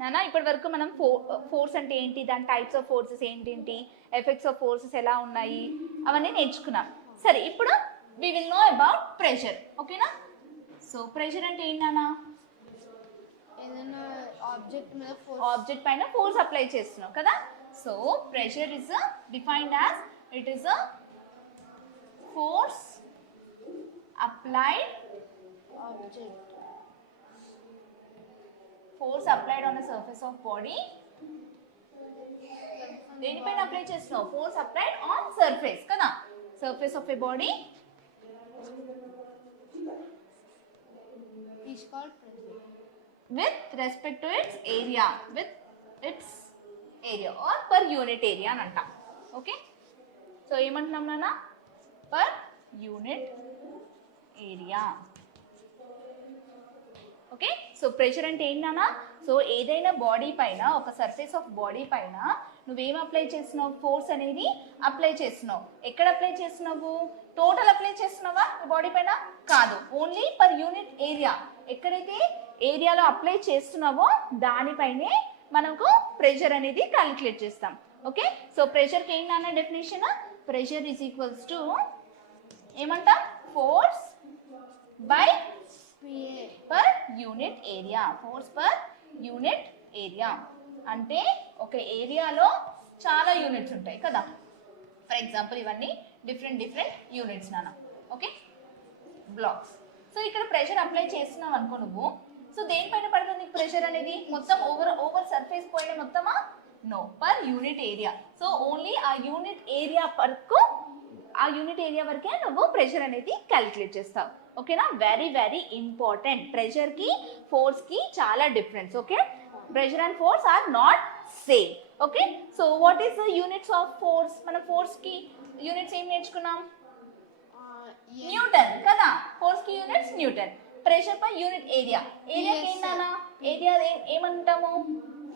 నానా ఇప్పటి వరకు మనం ఫోర్స్ అంటే ఏంటి, దాని టైప్స్ ఆఫ్ ఫోర్సెస్ ఏంటి, ఎఫెక్ట్స్ ఆఫ్ ఫోర్సెస్ ఎలా ఉన్నాయి అవన్నీ నేర్చుకున్నాం. సరే ఇప్పుడు we will know about pressure. ఓకేనా? సో ప్రెషర్ అంటే ఏంటి నానా? ఏదైనా ఆబ్జెక్ట్ పైన ఫోర్స్ అప్లై చేస్తున్నాం కదా. So pressure is defined as it is a force applied on a surface of body. దేనిపైన అప్లై చేస్తున్నావు? ఫోర్స్ అప్లైడ్ ఆన్ సర్ఫేస్ కదా, surface of a body is called pressure with respect to its area, with its area or per unit area అని అంటాం. Okay, so ఏమంటున్నాం నాన్న? Per unit area. Okay, so pressure అంటే ఏంటి నాన్న? So ఏదైనా body పైన, ఒక సర్ఫేస్ ఆఫ్ బాడీ పైన నువ్వేం అప్లై చేస్తున్నావు? ఫోర్స్ అనేది అప్లై చేస్తున్నావు. ఎక్కడ అప్లై చేస్తున్నావు? టోటల్ అప్లై చేస్తున్నావా బాడీ పైన? కాదు, ఓన్లీ పర్ యూనిట్ ఏరియా. ఎక్కడైతే ఏరియాలో అప్లై చేస్తున్నావో దానిపైనే మనకు ప్రెషర్ అనేది క్యాలిక్యులేట్ చేస్తాం. ఓకే, సో ప్రెషర్కి ఏంటి నాన్న definition? Pressure is equals to ఏమంటాం? Force by per unit area. Force per unit area అంటే ఒక ఏరియాలో చాలా యూనిట్స్ ఉంటాయి కదా. ఫర్ ఎగ్జాంపుల్ ఇవన్నీ డిఫరెంట్ యూనిట్స్ నాన్న. Okay, blocks. సో ఇక్కడ ప్రెషర్ అప్లై చేస్తున్నావు అనుకో నువ్వు. సో దేనిపైన పడుతుంది ప్రెషర్ అనేది? మొత్తం ఓవర్ సర్ఫేస్ పైన మొత్తమా? No, per unit area. So only ఆ యూనిట్ ఏరియా వరకే నువ్వు ప్రెషర్ అనేది క్యాలిక్యులేట్ చేస్తావు. ఓకేనా? Very important. ప్రెషర్కి ఫోర్స్కి చాలా difference. Okay, pressure and force are not same. Okay, so what is the units of force? మనం ఫోర్స్కి యూనిట్స్ ఏం నేర్చుకున్నాం? న్యూటన్ కదా. ఫోర్స్కి యూనిట్స్ న్యూటన్. ప్రెషర్ పై యూనిట్ ఏరియా. ఏరియాకి ఏంటన్నా? ఏరియా ఏమంటాము?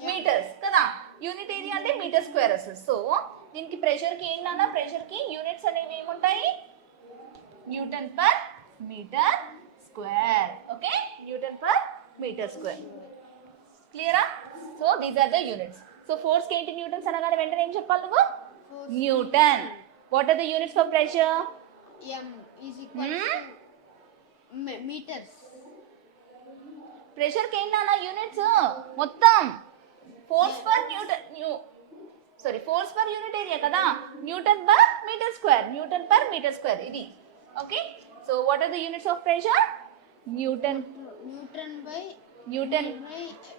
మీటర్స్ కదా. యూనిట్ ఏరియా అంటే మీటర్ స్క్వేర్ వస్తుంది. సో దీనికి ప్రెషర్కి ఏంటన్నా? ప్రెషర్కి యూనిట్స్ అనేవి ఏముంటాయి? Newton per meter square. Okay, newton per meter square. క్లియరా? So these are the units. So force కి ఏంటి న్యూటన్స్ అనగానే వెంటనే ఏం చెప్పాలి నువ్వు? Newton. What are the units for pressure? m is equal to meters. Pressure కి ఏంటన్నా యూనిట్స్? మొత్తం ఫోర్స్ పర్ యూనిట్ ఏరియా కదా. Newton per meter square. ఇది. Okay, so what are the units of pressure? Newton by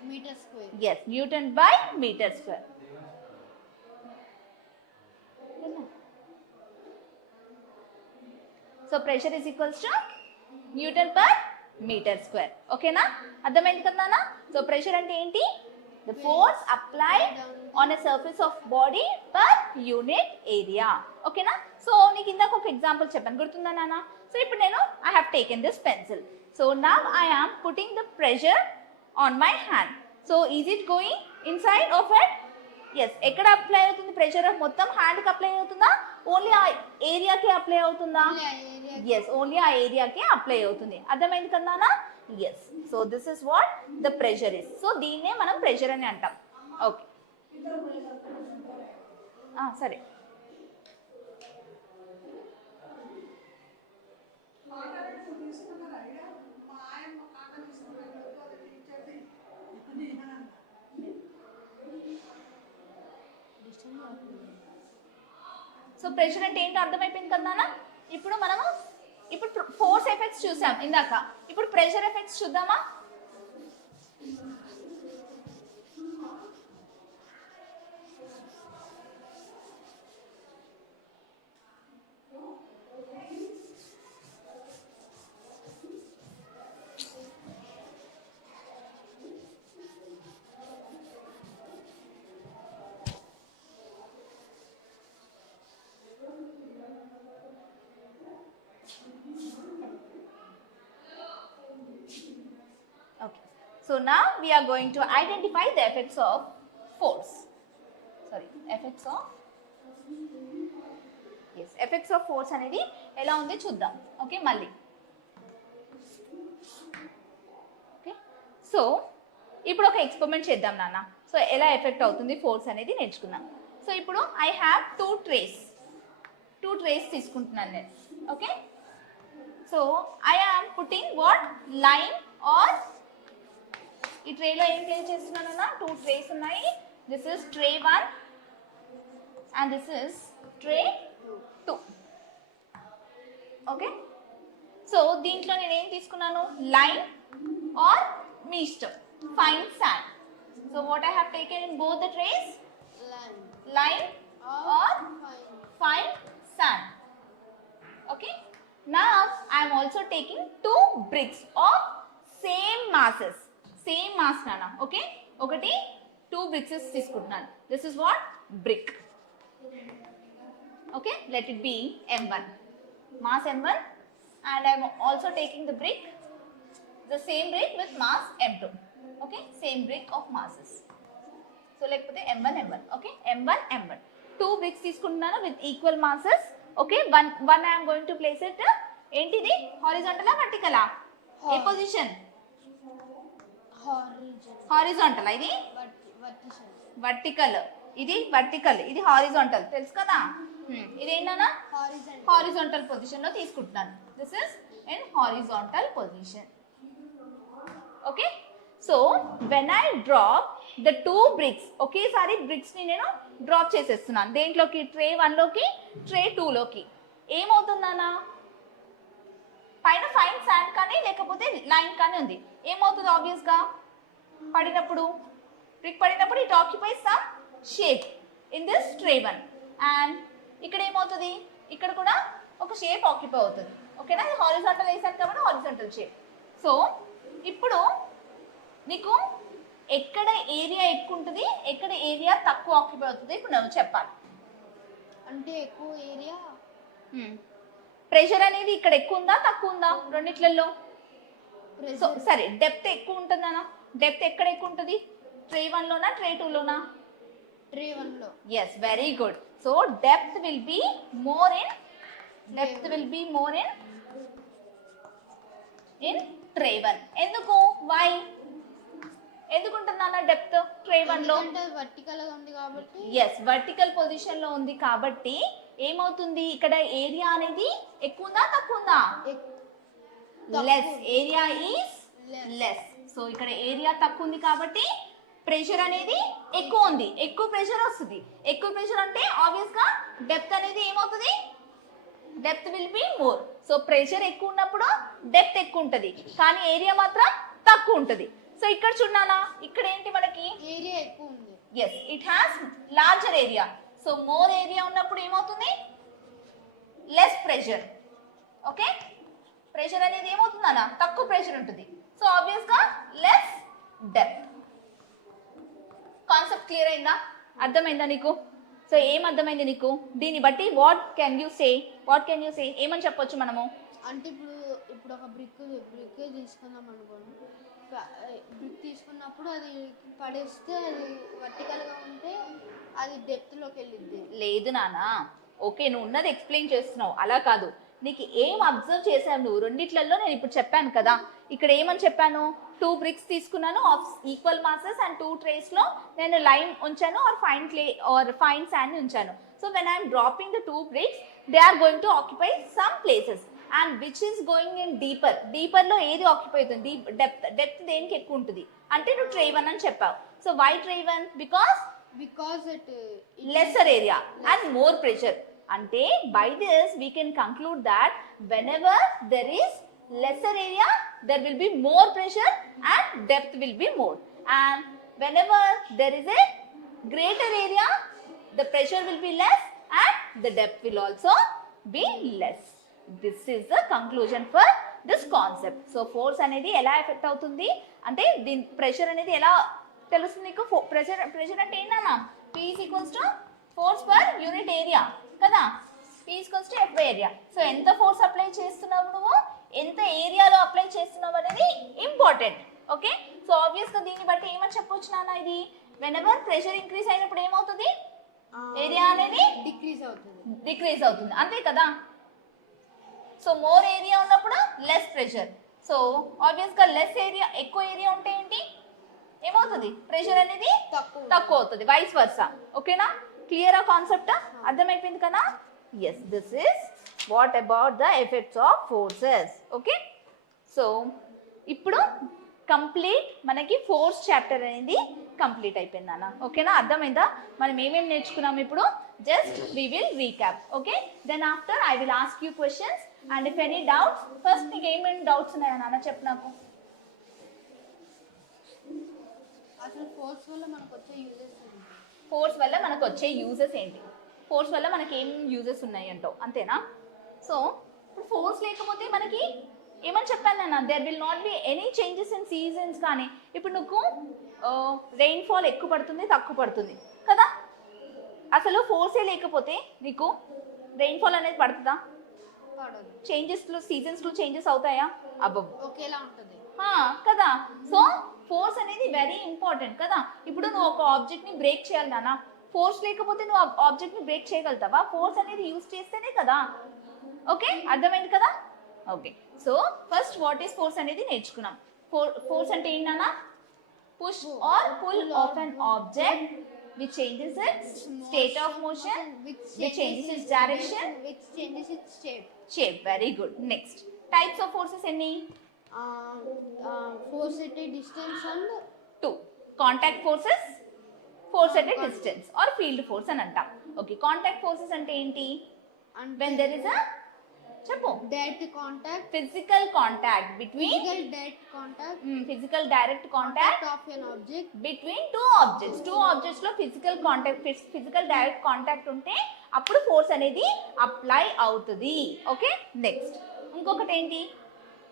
meter square. Yes, Newton by meter square. So pressure is equals to Newton per meter square. Okay na? అర్థమైంది కదా నాన్న? So pressure అంటే ఏంటి? The force applied on a surface of body per unit area. Okay na? So నీకు ఇందాక ఒక example చెప్పాను, గుర్తుందా నాన్న? సో ఇప్పుడు నేను I have taken this pencil. So now I am putting the pressure on my hand. So is it going inside of it? Yes. ఎక్కడ apply అవుతుంది ప్రెషర్? మొత్తం హ్యాండ్ కి అప్లై అవుతుందా? ఓన్లీ ఆ ఏరియాకి అప్లై అవుతుందా? ఎస్, ఓన్లీ ఆ ఏరియాకి అప్లై అవుతుంది. అర్థమైంది కదా? Yes. So this is what the pressure is. So దీన్నే మనం ప్రెషర్ అని అంటాం. ఓకే, సరే. సో ప్రెషర్ అంటే ఏంటో అర్థమైపోయింది కదా. ఇప్పుడు ఫోర్స్ ఎఫెక్ట్స్ చూసాం ఇందాక. ఇప్పుడు ప్రెషర్ ఎఫెక్ట్స్ చూద్దామా? So now we are going to identify the effects of force. Effects of force అనేది ఎలా ఉంది చూద్దాం. ఓకే, మళ్ళీ. ఓకే, సో ఇప్పుడు ఒక ఎక్స్పెరిమెంట్ చేద్దాం నాన్న. సో ఎలా ఎఫెక్ట్ అవుతుంది ఫోర్స్ అనేది నేర్చుకుందాం. సో ఇప్పుడు ఐ హ్యావ్ టూ ట్రేస్ తీసుకుంటున్నాను నేను. Okay, so I am putting what line or ఈ ట్రేలో ఏం ప్లే చేస్తున్నానన్నా, టూ ట్రేస్ ఉన్నాయి. This is tray 1 and this is tray 2. Okay, so దీంట్లో నేను ఏం తీసుకున్నాను, లైన్ ఆర్ మీ ఇష్టం fine sand. So what I have taken in both the trays, line or fine sand. Okay, now I am also taking two bricks of same masses, same mass nana. Okay, okati two bricks తీసుకుంటున్నాను. This is what brick. Okay, let it be m1, mass m1, and I am also taking the brick, the same brick with mass m2. Okay, same brick of masses. సో లేకపోతే m1 ఓకే, m1 two bricks తీసుకుంటున్నాను with equal masses. Okay, one I'm going to place it, ఏంటిది హారిజాంటలా వర్టికలా, ఏ position, horizontal, ఇది vertical, ఇది వర్టికల్, ఇది హారిజాంటల్, తెలుసు కదా. ఇది ఏంటన్నా హారిజాంటల్ పొజిషన్ లో తీసుకుంటున్నాను. This is in horizontal position. Okay, so when I drop the two bricks, ఒకేసారి బ్రిక్స్ ని నేను డ్రాప్ చేసేస్తున్నాను దేంట్లోకి, ట్రే 1లోకి, ట్రే 2లోకి. ఏమవుతుందన్నా, పైన ఫైన్ శాండ్ కానీ లేకపోతే లైన్ కానీ ఉంది. ఏమవుతుంది, ఆబ్వియస్ గా పడినప్పుడు, బ్రిక్ పడినప్పుడు it occupies some shape in this tray 1. And ఇక్కడ ఏమవుతుంది, ఇక్కడ కూడా ఒక షేప్ ఆక్యుపై అవుతుంది. ఓకేనా, హారిజాంటల్ వేసాను కాబట్టి హారిజాంటల్ షేప్. సో ఇప్పుడు నీకు ఎక్కడ ఏరియా ఎక్కువ ఉంటుంది, ఎక్కడ ఏరియా తక్కువ ఆక్యుపై అవుతుంది, ఇప్పుడు నువ్వు చెప్పాలి. అంటే ఎక్కువ ఏరియా, ప్రెషర్ అనేది ఇక్కడ ఎక్కువ ఉందా తక్కువ ఉందా రెండిట్లలో. సో సరే, డెప్త్ ఎక్కువ ఉంటుందనా, డెప్త్ ఎక్కడ ఎక్కువ ఉంటుంది, ట్రే 1లోనా ట్రే 2లోనా, ట్రే 1లో. Yes, very good. So depth will be more in tray 1. ఎందుకు, వై, ఎందుకుంటుందన్న డెప్త్ ట్రే 1లో, వర్టికల్ గా ఉంది కాబట్టి. ఎస్, వర్టికల్ పొజిషన్ లో ఉంది కాబట్టి ఏమవుతుంది, ఇక్కడ ఏరియా అనేది ఎక్కువ ఉందా తక్కువ ఉందా, less, area is less. So ఇక్కడ ఏరియా తక్కువ ఉంది కాబట్టి ప్రెషర్ అనేది ఎక్కువ ఉంది, ఎక్కువ ప్రెషర్ వస్తుంది. ఎక్కువ ప్రెషర్ అంటే ఆబ్వియస్ గా డెప్త్ అనేది ఏమవుతుంది, depth will be more. So pressure ఎక్కువ ఉన్నప్పుడు డెప్త్ ఎక్కువ ఉంటుంది కానీ ఏరియా మాత్రం తక్కువ ఉంటుంది. సో ఇక్కడ చూడనా, ఇక్కడ ఏంటి మనకి ఏరియా ఎక్కువ ఉంది. Yes, it has larger area. So more area ఉన్నప్పుడు ఏమవుతుంది, లెస్ ప్రెషర్. ఓకే, ప్రెషర్ అనేది ఏమవుతుందన్న, తక్కువ ప్రెషర్ ఉంటుంది. సో ఆబ్వియస్ గా లెస్ డెప్త్. కాన్సెప్ట్ క్లియర్ అయిందా, అర్థమైందా నీకు? సో ఏం అర్థమైంది నీకు దీన్ని బట్టి, వాట్ కెన్ యూ సే, ఏమని చెప్పొచ్చు మనము అంటే ఇప్పుడు ఒక బ్రిక్ తీసుకున్నాం అనుకోండి, బ్రిక్ తీసుకున్నప్పుడు అది పడేస్తే అది వర్టికల్గా ఉంటే అది డెప్త్లోకి వెళ్ళిద్ది. లేదు నానా, ఓకే నువ్వు ఉన్నది ఎక్స్ప్లెయిన్ చేస్తున్నావు, అలా కాదు. నీకు ఏం అబ్జర్వ్ చేసావు నువ్వు రెండిట్లలో, నేను ఇప్పుడు చెప్పాను కదా. ఇక్కడ ఏమని చెప్పాను, టూ బ్రిక్స్ తీసుకున్నాను of equal masses and two ట్రేస్లో నేను లైమ్ ఉంచాను or fine clay or fine sand ఉంచాను. So when I'm dropping the two bricks they are going to occupy some places and which is going in డీపర్లో ఏది occupy అవుతుంది, depth దేనికి ఎక్కువ ఉంటుంది అంటే నువ్వు ట్రే 1 అని చెప్పావు. So why tray 1, because it lesser area and more pressure. Ante by this we can conclude that whenever there is lesser area there will be more pressure and depth will be more, and whenever there is a greater area the pressure will be less and the depth will also be less. This is the conclusion for this concept. So force అనేది ఎలా effect అవుతుంది అంటే దీని pressure అనేది ఎలా తెలుస్తుంది నీకు. Pressure అంటే ఏంటన్నా, P is equals to force per unit area కదా, P is equals to F by area. So ఎంత ఫోర్స్ అప్లై చేస్తున్నావు నువ్వు, ఎంత ఏరియాలో అప్లై చేస్తున్నావు అనేది ఇంపార్టెంట్. ఓకే, సో ఆబ్వియస్గా దీన్ని బట్టి ఏమని చెప్పొచ్చు నాన్న, ఇది వెనెవర్ ప్రెషర్ ఇంక్రీజ్ అయినప్పుడు ఏమవుతుంది, ఏరియా అనేది డిక్రీజ్ అవుతుంది అంతే కదా. సో మోర్ ఏరియా ఉన్నప్పుడు లెస్ ప్రెషర్. సో ఆబ్వియస్గా లెస్ ఏరియా, ఎక్కువ ఏరియా ఉంటే ఏంటి, ఏమవుతుంది ప్రెషర్ అనేది తక్కువ తక్కువ అవుతుంది, వైస్ వర్సా. ఓకేనా, క్లియర్ ఆ కాన్సెప్ట్, అర్థమైపోయింది కదా. Yes, this is what about the effects of forces. Okay, so ఇప్పుడు కంప్లీట్ మనకి ఫోర్స్ చాప్టర్ అనేది కంప్లీట్ అయిపోయింది అన్న. ఓకేనా, అర్థమైందా మనం ఏమేమి నేర్చుకున్నాం ఇప్పుడు? Just we will recap. Okay, then after I will ask you questions and if any doubts, first నీకు ఏమేమి డౌట్స్ ఉన్నాయా నాన్న చెప్పు నాకు. అసలు ఫోర్స్ వల్ల మనకు వచ్చే యూజెస్ ఫోర్స్ వల్ల మనకు వచ్చే యూజెస్ ఏంటి, ఫోర్స్ వల్ల మనకి ఏం యూజెస్ ఉన్నాయి అంటావు, అంతేనా? సో ఇప్పుడు ఫోర్స్ లేకపోతే మనకి ఏమని చెప్పాను నేను, there will not be any changes in seasons. కానీ ఇప్పుడు నువ్వు రెయిన్ఫాల్ ఎక్కువ పడుతుంది తక్కువ పడుతుంది కదా, అసలు ఫోర్సే లేకపోతే నీకు రెయిన్ఫాల్ అనేది పడుతుందా? పడదు. చేంజెస్లో సీజన్స్లో చేంజెస్ అవుతాయా? అబ్బబ్బ, ఒకేలా ఉంటుంది కదా. సో ఫోర్స్ అనేది వెరీ ఇంపార్టెంట్ కదా. ఇప్పుడు నువ్వు ఒక ఆబ్జెక్ట్ని బ్రేక్ చేయాలి నాన్న, ఫోర్స్ లేకపోతే నువ్వు ఆబ్జెక్ట్ని బ్రేక్ చేయగలుగుతావా? ఫోర్స్ అనేది యూజ్ చేస్తేనే కదా. ఓకే, అర్థమైంది కదా. Okay, so first what is force అనేది నేర్చుకున్నాం. ఫోర్స్ అంటే ఏంటన్నా? Push or pull of an object which changes its state of motion, which changes its direction, which changes its shape. Very good. Next, types of forces any? Force at a distance and 2. Contact forces, force at a distance or field force అని అంటాం. Okay, contact forces అంటే ఏంటి? and when there is a చెప్పు direct contact, physical contact between physical direct contact of an object between two objects లో physical direct contact ఉంటే అప్పుడు force అనేది apply అవుతుంది. ఓకే, నెక్స్ట్ ఇంకొకటి ఏంటి?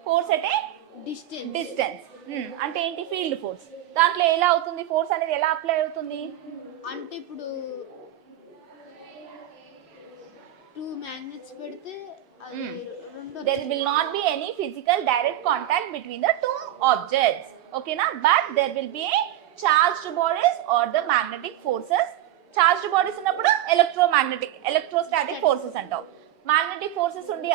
ఫోర్స్ అట్ ఏ డిస్టెన్స్ అంటే ఏంటి? Field force. దాంట్లో ఎలా అవుతుంది ఫోర్స్ అనేది, ఎలా అప్లై అవుతుంది అంటే ఇప్పుడు 2 magnets పెడితే there will not be any physical direct contact between the two objects. Okay na, but there will be a charged bodies or the magnetic forces. Charged bodies ఉన్నప్పుడు electrostatic forces అంటావు. Magnetic forces ఉండి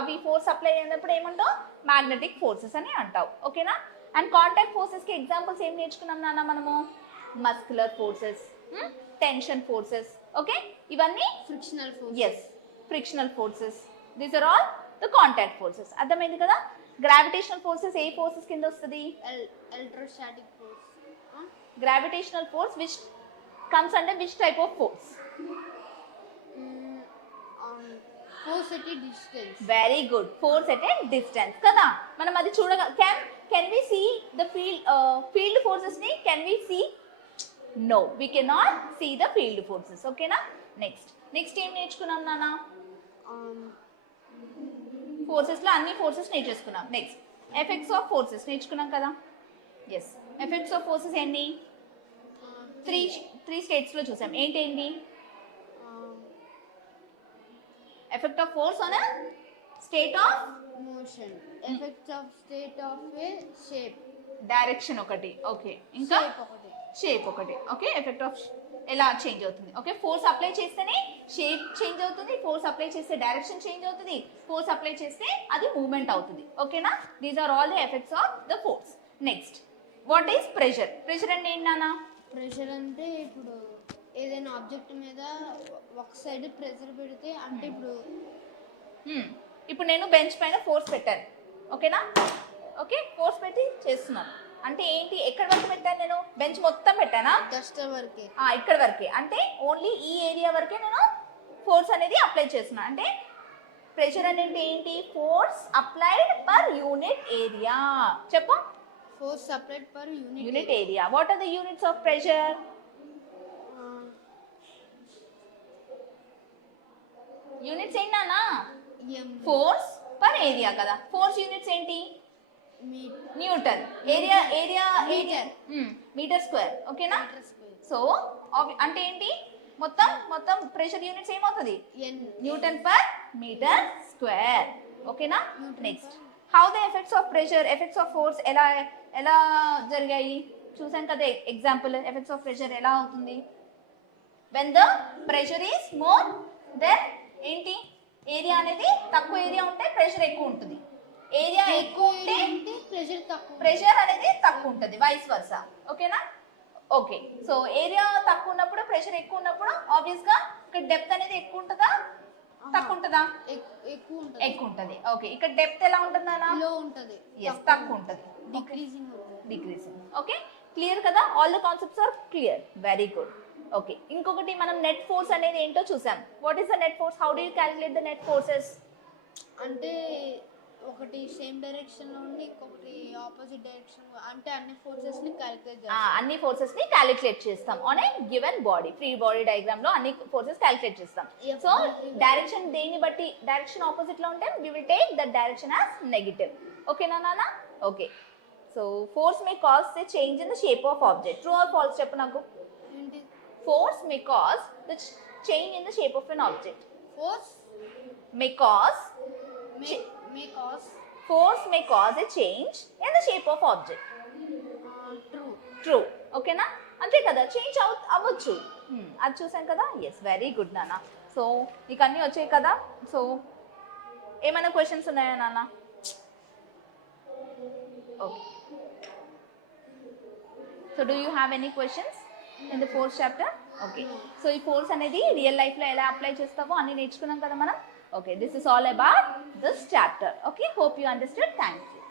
అవి force apply అయినప్పుడు ఏమంటావు? Magnetic forces అని అంటావు. ఓకేనా, and contact forces కి ఎగ్జాంపుల్స్ ఏం నేర్చుకున్నాం నాన్న మనము? Muscular forces, tension forces. Okay, ఇవన్నీ frictional force. Yes, frictional forces. These are all the contact forces. అర్థమైంది కదా. గ్రావిటేషనల్ ఫోర్సెస్ ఏ ఫోర్సెస్ కింద వస్తుంది? Electrostatic force. Gravitational force which comes under which type of force? Force at a distance. Very good, force at a distance కదా. మనం అది చూడగా can we see the field forces ని? Can we see? No, we cannot see the field forces. ఓకేనా, next ఏం నేర్చుకున్నాం నాన్న? Forces లో అన్ని ఫోర్సెస్ నేర్చుకున్నాం. నెక్స్ట్ ఎఫెక్ట్స్ ఆఫ్ ఫోర్సెస్ నేర్చుకున్నాం కదా. ఎస్, ఎఫెక్ట్స్ ఆఫ్ ఫోర్సెస్ ఎన్ని? త్రీ స్టేట్స్ లో చూసాం. ఏంటేంటి? Effect of force on state of motion, effects of state of a shape, direction ఒకటి. ఓకే, ఇంకా షేప్ ఒకటి. ఓకే, ఎఫెక్ట్ ఆఫ్ ఎలా చేంజ్ అవుతుంది. ఓకే, ఫోర్స్ అప్లై చేస్తేనే షేప్ చేంజ్ అవుతుంది, ఫోర్స్ అప్లై చేస్తే డైరెక్షన్ చేంజ్ అవుతుంది, ఫోర్స్ అప్లై చేస్తే అది మూవ్మెంట్ అవుతుంది. ఓకేనా, these are all the effects of the force. Next, what is pressure? Pressure అంటే ఏంటి నాన్న? ప్రెషర్ అంటే ఇప్పుడు ఏదైనా ఆబ్జెక్ట్ మీద ఒక సైడ్ ప్రెషర్ పెడితే, అంటే ఇప్పుడు నేను బెంచ్ పైన ఫోర్స్ పెట్టాను. ఓకేనా, ఓకే, ఫోర్స్ పెట్టి చేస్తున్నాను అంటే ఏంటి? ఎక్కడ వరకు పెట్టాను నేను? బెంచ్ మొత్తం పెట్టానా? జస్ట్ వరకే, ఇక్కడ వరకే. అంటే ఓన్లీ ఈ ఏరియా వరకే నేను ఫోర్స్ అనేది అప్లై చేస్తున్నా. అంటే ప్రెషర్ అనేది ఏంటి? Force applied per unit area. చెప్పు. Force applied per unit area. What are the units of pressure? Units ఏంటన్నా? ఫోర్స్ పర్ ఏరియా కదా. ఫోర్స్ యూనిట్స్ ఏంటి? న్యూటన్. Area meter square. ఓకేనా, సో అంటే ఏంటి? మొత్తం ప్రెషర్ యూనిట్స్ ఏమవుతుంది? Newton per meter square. ఓకేనా, next how the effects of pressure, effects of force ఎలా జరిగాయి చూసాం కదా. ఎగ్జాంపుల్, ఎఫెక్ట్స్ ఆఫ్ ప్రెషర్ ఎలా అవుతుంది? When the pressure is more than ఏంటి? ఏరియా అనేది తక్కువ ఏరియా ఉంటే ప్రెషర్ ఎక్కువ ఉంటుంది. ఏరియా ఎక్కువ ఉంటే ప్రెషర్ తక్కువ ప్రెషర్ అనేది తక్కువ ఉంటుంది, వైస్ వర్సా. ఓకేనా? ఓకే. సో ఏరియా తక్కువ ఉన్నప్పుడు ప్రెషర్ ఎక్కువ ఉన్నప్పుడు ఆబ్వియస్ గా ఇక్కడ డెప్త్ అనేది ఎక్కువ ఉంటుందా తక్కువ ఉంటుందా? ఎక్కువ ఉంటుంది. ఎక్కువ ఉంటుంది. ఓకే. ఇక్కడ డెప్త్ ఎలా ఉంటుందా? లో ఉంటుంది. ఎస్, తక్కువ ఉంటుంది, డిక్రీజింగ్ ఉంటుంది. డిక్రీజింగ్. ఓకే, క్లియర్ కదా? All the concepts are clear. Very good. Okay, ఇంకొకటి మనం నెట్ ఫోర్స్ అనేది ఏంటో చూసాం. What is the net force? How do you calculate the net forces? అంటే ఒకటి సేమ్ డైరెక్షన్ లో ఉండి ఇంకొకటి ఆపోజిట్ డైరెక్షన్, అంటే అన్ని ఫోర్సెస్ ని క్యాలిక్యులేట్ చేస్తాం. అన్ని ఫోర్సెస్ ని క్యాలిక్యులేట్ చేస్తాం on a given body. Free body diagram లో అన్ని ఫోర్సెస్ క్యాలిక్యులేట్ చేస్తాం. సో డైరెక్షన్ దేని బట్టి, డైరెక్షన్ ఆపోజిట్ లో ఉంటే we will take that direction as negative. ఓకేనా నాన్న? Okay. So force may cause the change in the shape of object. True or false చెప్పు నాకు. ఏంటి? Force may cause the change in the shape of an object. Force May cause may cause force may cause a change in the shape of object. True. True. ఓకేనా? అంతే కదా, change అవ్వచ్చు. అది చూసాం కదా. ఎస్, వెరీ గుడ్ నాన్న. So నీకు అన్నీ వచ్చాయి కదా. సో ఏమైనా క్వశ్చన్స్ ఉన్నాయా నాన్న? Okay. So do you have any questions in the fourth chapter? Okay. So ఈ ఫోర్స్ అనేది రియల్ లైఫ్లో ఎలా అప్లై చేస్తావో అన్ని నేర్చుకున్నాం కదా మనం. Okay, this is all about this chapter. Okay, hope you understand. Thank you.